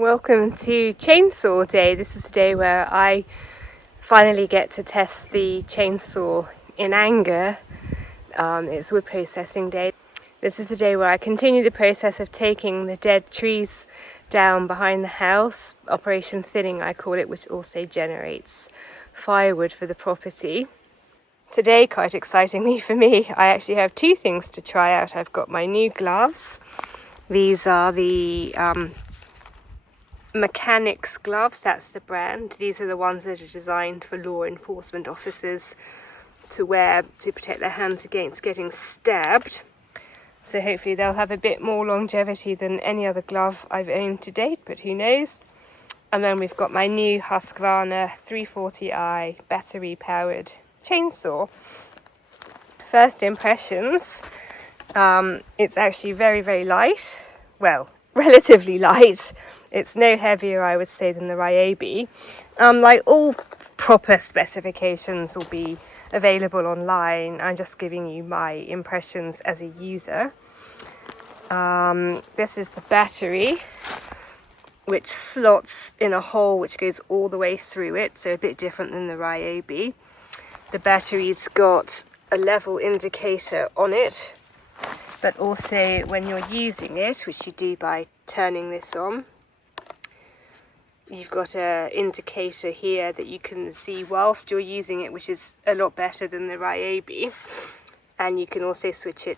Welcome to Chainsaw Day. This is the day where I finally get to test the chainsaw in anger. It's wood processing day. This is the day where I continue the process of taking the dead trees down behind the house, Operation Thinning I call it, which also generates firewood for the property. Today, quite excitingly for me, I actually have two things to try out. I've got my new gloves. These are the Mechanics gloves, that's the brand. These are the ones that are designed for law enforcement officers to wear to protect their hands against getting stabbed. So hopefully they'll have a bit more longevity than any other glove I've owned to date, but who knows. And then we've got my new Husqvarna 340i battery powered chainsaw. First impressions, it's actually very, very light. Well, relatively light. It's no heavier, I would say, than the Ryobi. Like all proper specifications will be available online. I'm just giving you my impressions as a user. This is the battery, which slots in a hole which goes all the way through it, so a bit different than the Ryobi. The battery's got a level indicator on it, but also when you're using it, which you do by turning this on, you've got an indicator here that you can see whilst you're using it, which is a lot better than the Ryobi. And you can also switch it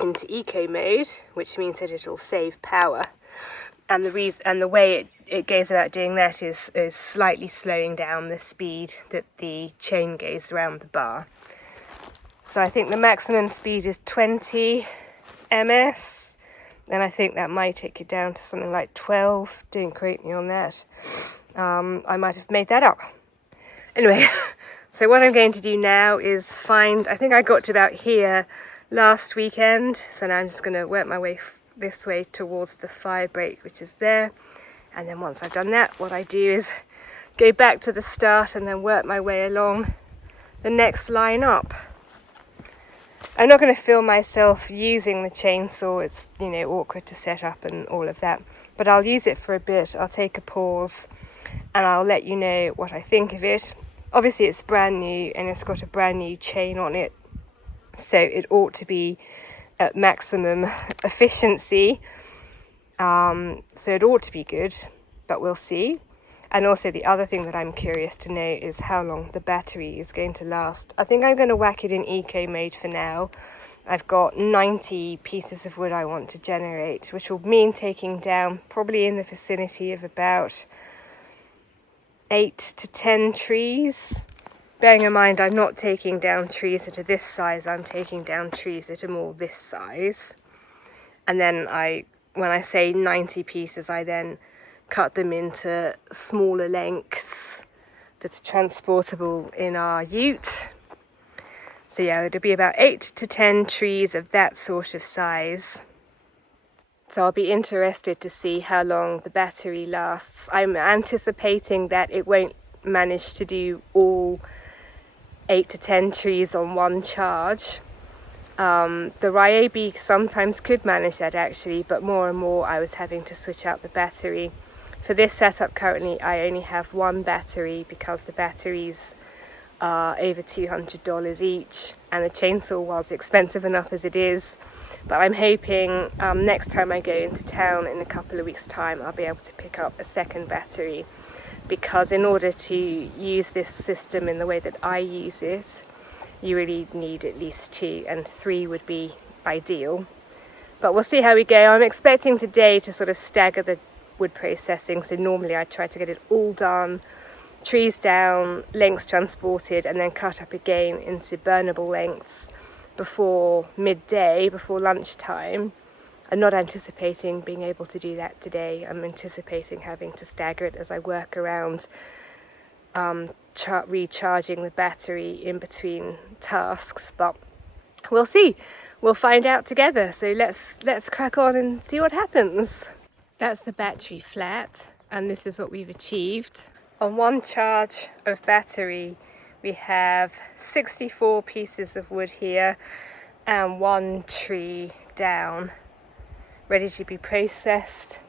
into eco mode, which means that it'll save power. And the way it goes about doing that is slightly slowing down the speed that the chain goes around the bar. So I think the maximum speed is 20 ms. And I think that might take you down to something like 12. Don't quote me on that. I might have made that up. Anyway, so what I'm going to do now is I think I got to about here last weekend. So now I'm just going to work my way this way towards the fire break, which is there. And then once I've done that, what I do is go back to the start and then work my way along the next line up. I'm not going to film myself using the chainsaw. It's, awkward to set up and all of that. But I'll use it for a bit. I'll take a pause and I'll let you know what I think of it. Obviously it's brand new and it's got a brand new chain on it. So it ought to be at maximum efficiency. So it ought to be good, but we'll see. And also the other thing that I'm curious to know is how long the battery is going to last. I think I'm going to whack it in eco mode for now. I've got 90 pieces of wood I want to generate, which will mean taking down probably in the vicinity of about 8 to 10 trees. Bearing in mind I'm not taking down trees that are this size, I'm taking down trees that are more this size. And then when I say 90 pieces, I then cut them into smaller lengths that are transportable in our ute. So yeah, it'll be about 8 to 10 trees of that sort of size. So I'll be interested to see how long the battery lasts. I'm anticipating that it won't manage to do all 8 to 10 trees on one charge. The Ryobi sometimes could manage that actually, but more and more I was having to switch out the battery. For this setup currently I only have one battery because the batteries are over $200 each and the chainsaw was expensive enough as it is. But I'm hoping next time I go into town in a couple of weeks' time I'll be able to pick up a second battery, because in order to use this system in the way that I use it, you really need at least 2, and 3 would be ideal. But we'll see how we go. I'm expecting today to sort of stagger the wood processing, so normally I try to get it all done, trees down, lengths transported, and then cut up again into burnable lengths before midday, before lunchtime. I'm not anticipating being able to do that today. I'm anticipating having to stagger it as I work around recharging the battery in between tasks, but we'll see. We'll find out together. So let's crack on and see what happens. That's the battery flat, and this is what we've achieved. On one charge of battery we have 64 pieces of wood here and 1 tree down, ready to be processed.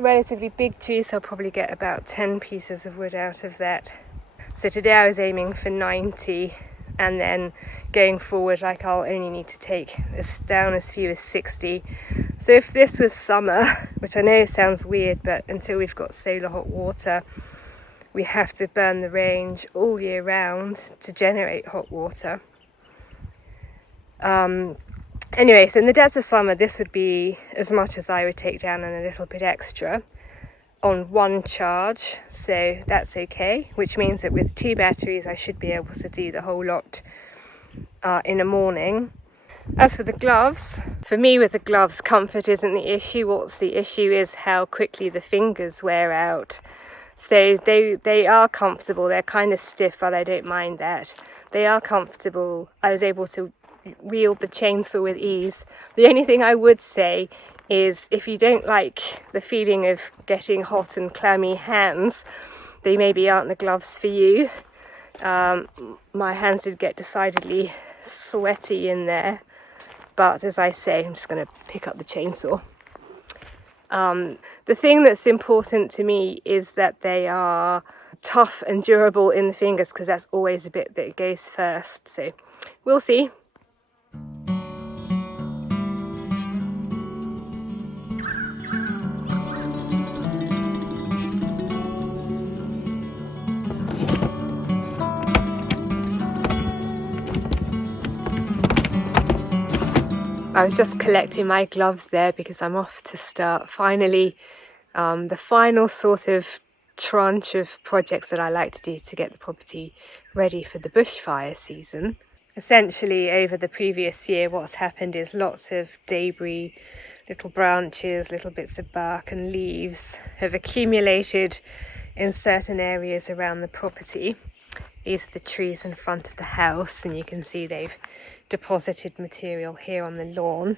relatively big tree, so I'll probably get about 10 pieces of wood out of that. So today I was aiming for 90, and then going forward, like, I'll only need to take this down as few as 60. So if this was summer, which I know sounds weird, but until we've got solar hot water, we have to burn the range all year round to generate hot water. Anyway, so in the depths of summer, this would be as much as I would take down and a little bit extra on one charge, so that's okay, which means that with 2 batteries I should be able to do the whole lot in a morning. As for the gloves, for me with the gloves, comfort isn't the issue. What's the issue is how quickly the fingers wear out. So they are comfortable, they're kind of stiff, but I don't mind that. They are comfortable. I was able to wield the chainsaw with ease. The only thing I would say is if you don't like the feeling of getting hot and clammy hands, they maybe aren't the gloves for you. My hands did get decidedly sweaty in there, but as I say, I'm just going to pick up the chainsaw. The thing that's important to me is that they are tough and durable in the fingers, because that's always the bit that goes first. So we'll see. I was just collecting my gloves there because I'm off to start finally the final sort of tranche of projects that I like to do to get the property ready for the bushfire season. Essentially, over the previous year, what's happened is lots of debris, little branches, little bits of bark and leaves have accumulated in certain areas around the property. These are the trees in front of the house, and you can see they've deposited material here on the lawn.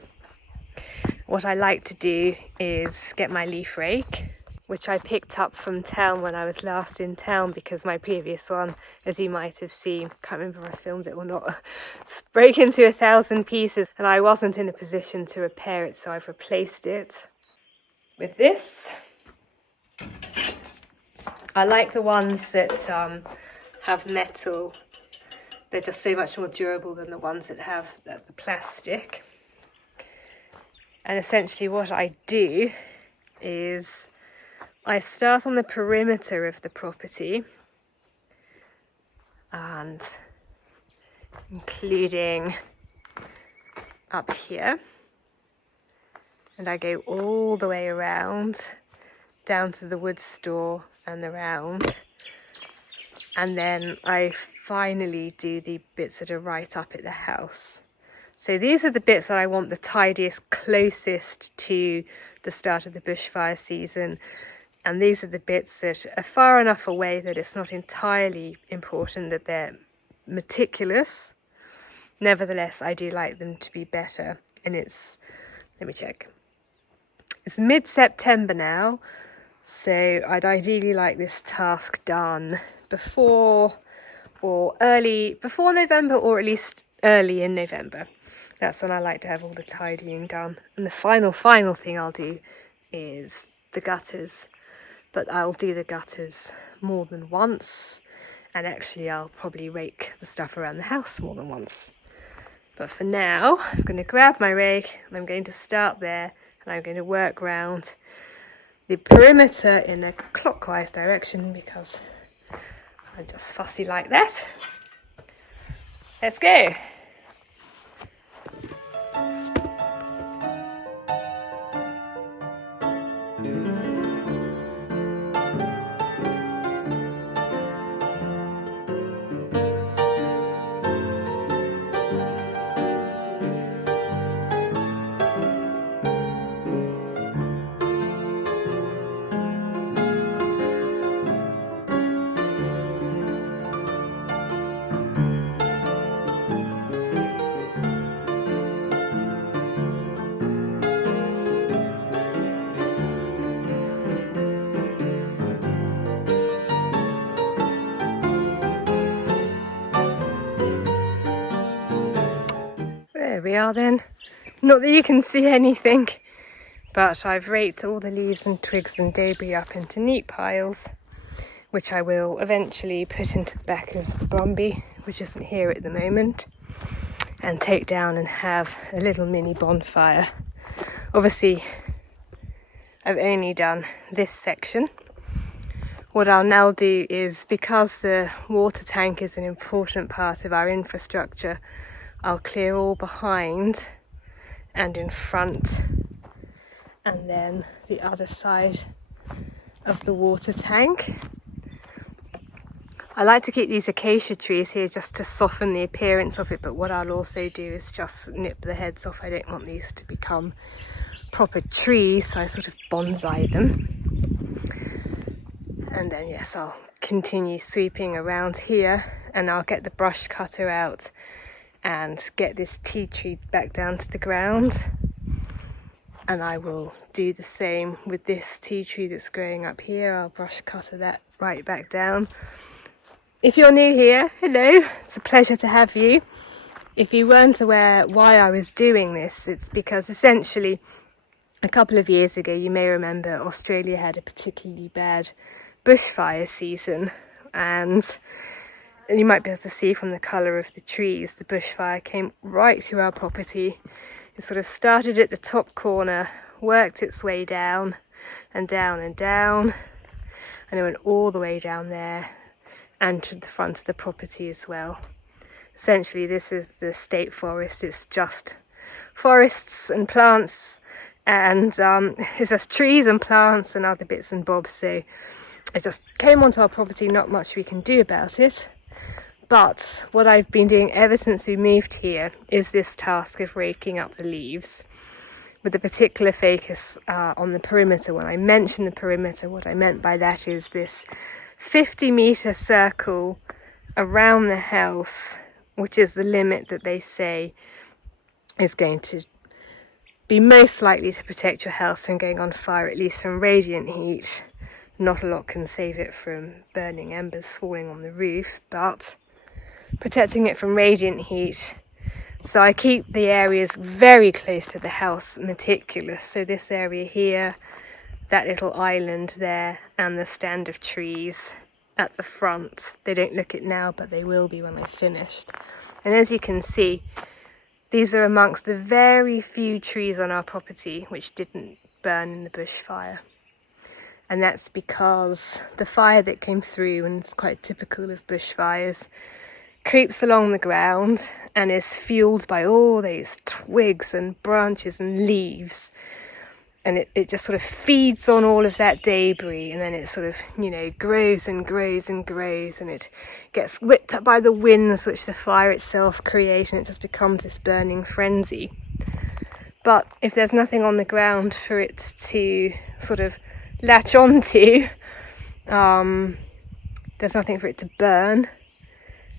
What I like to do is get my leaf rake, which I picked up from town when I was last in town, because my previous one, as you might have seen, can't remember if I filmed it or not, broke into 1,000 pieces and I wasn't in a position to repair it, so I've replaced it with this. I like the ones that have metal. They're just so much more durable than the ones that have the plastic. And essentially what I do is I start on the perimeter of the property, and including up here, and I go all the way around down to the wood store and around, and then I finally do the bits that are right up at the house. So these are the bits that I want the tidiest, closest to the start of the bushfire season, and these are the bits that are far enough away that it's not entirely important that they're meticulous. Nevertheless, I do like them to be better. And it's, let me check, it's mid-September now, so I'd ideally like this task done before November, or at least early in November. That's when I like to have all the tidying done. And the final thing I'll do is the gutters. But I'll do the gutters more than once, and actually I'll probably rake the stuff around the house more than once. But for now, I'm going to grab my rake and I'm going to start there, and I'm going to work round the perimeter in a clockwise direction because I'm just fussy like that. Let's go. There we are then. Not that you can see anything, But I've raked all the leaves and twigs and debris up into neat piles, which I will eventually put into the back of the Brumby, which isn't here at the moment, and take down and have a little mini bonfire. Obviously, I've only done this section. What I'll now do is, because the water tank is an important part of our infrastructure, I'll clear all behind and in front, and then the other side of the water tank. I like to keep these acacia trees here just to soften the appearance of it, but what I'll also do is just nip the heads off. I don't want these to become proper trees, so I sort of bonsai them. And then yes, I'll continue sweeping around here, and I'll get the brush cutter out and get this tea tree back down to the ground. And I will do the same with this tea tree that's growing up here. I'll brush cutter that right back down. If you're new here, hello, it's a pleasure to have you. If you weren't aware why I was doing this, it's because essentially a couple of years ago, you may remember, Australia had a particularly bad bushfire season, and you might be able to see from the colour of the trees, the bushfire came right to our property. It sort of started at the top corner, worked its way down and down and down, and it went all the way down there and to the front of the property as well. Essentially, this is the state forest. It's just forests and plants, and it's just trees and plants and other bits and bobs. So it just came onto our property, not much we can do about it. But what I've been doing ever since we moved here is this task of raking up the leaves, with a particular focus on the perimeter. When I mention the perimeter, what I meant by that is this 50-metre circle around the house, which is the limit that they say is going to be most likely to protect your house from going on fire, at least from radiant heat. Not a lot can save it from burning embers falling on the roof, but protecting it from radiant heat. So I keep the areas very close to the house meticulous. So this area here, that little island there, and the stand of trees at the front. They don't look it now, but they will be when I've finished. And as you can see, these are amongst the very few trees on our property which didn't burn in the bushfire. And that's because the fire that came through, and it's quite typical of bushfires, creeps along the ground and is fueled by all these twigs and branches and leaves. And it just sort of feeds on all of that debris, and then it sort of, grows and grows and grows, and it gets whipped up by the winds which the fire itself creates, and it just becomes this burning frenzy. But if there's nothing on the ground for it to sort of latch onto, there's nothing for it to burn,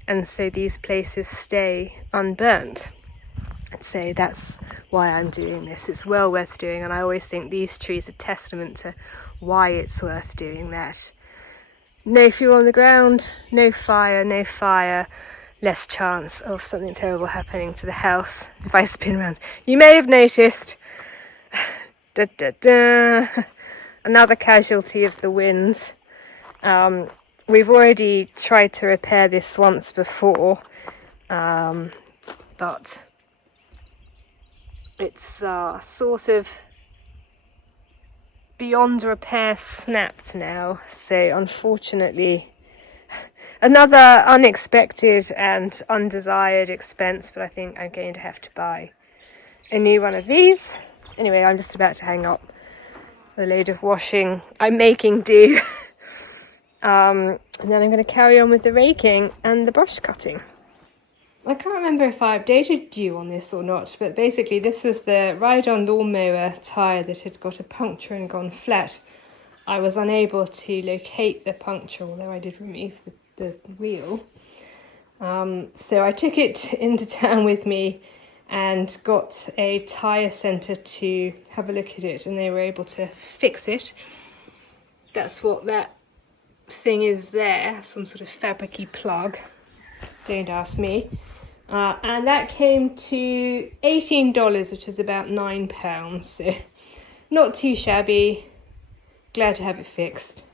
and so these places stay unburnt. So that's why I'm doing this. It's well worth doing, and I always think these trees are testament to why it's worth doing that. No fuel on the ground, no fire, less chance of something terrible happening to the house if I spin around. You may have noticed another casualty of the wind. We've already tried to repair this once before, but it's sort of beyond repair, snapped now. So unfortunately, another unexpected and undesired expense, but I think I'm going to have to buy a new one of these. Anyway, I'm just about to hang up the load of washing I'm making do. And then I'm going to carry on with the raking and the brush cutting. I can't remember if I updated you on this or not, but basically this is the ride-on lawnmower tyre that had got a puncture and gone flat. I was unable to locate the puncture, although I did remove the wheel. So I took it into town with me and got a tyre centre to have a look at it, and they were able to fix it. That's what that thing is there, some sort of fabricy plug. Don't ask me. And that came to $18, which is about £9. So not too shabby. Glad to have it fixed.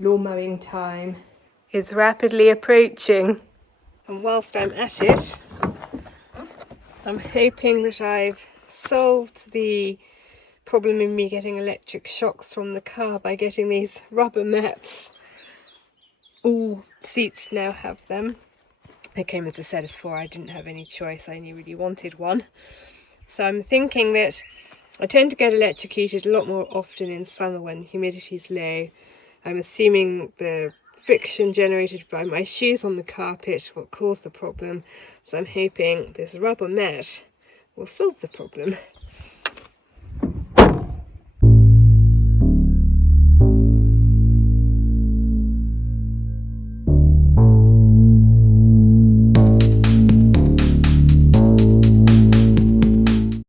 Lawn mowing time is rapidly approaching. And whilst I'm at it, I'm hoping that I've solved the problem in me getting electric shocks from the car by getting these rubber mats. All seats now have them. They came as a set of 4. I didn't have any choice. I only really wanted one. So I'm thinking that I tend to get electrocuted a lot more often in summer when humidity's low. I'm assuming the friction generated by my shoes on the carpet will cause the problem. So I'm hoping this rubber mat will solve the problem.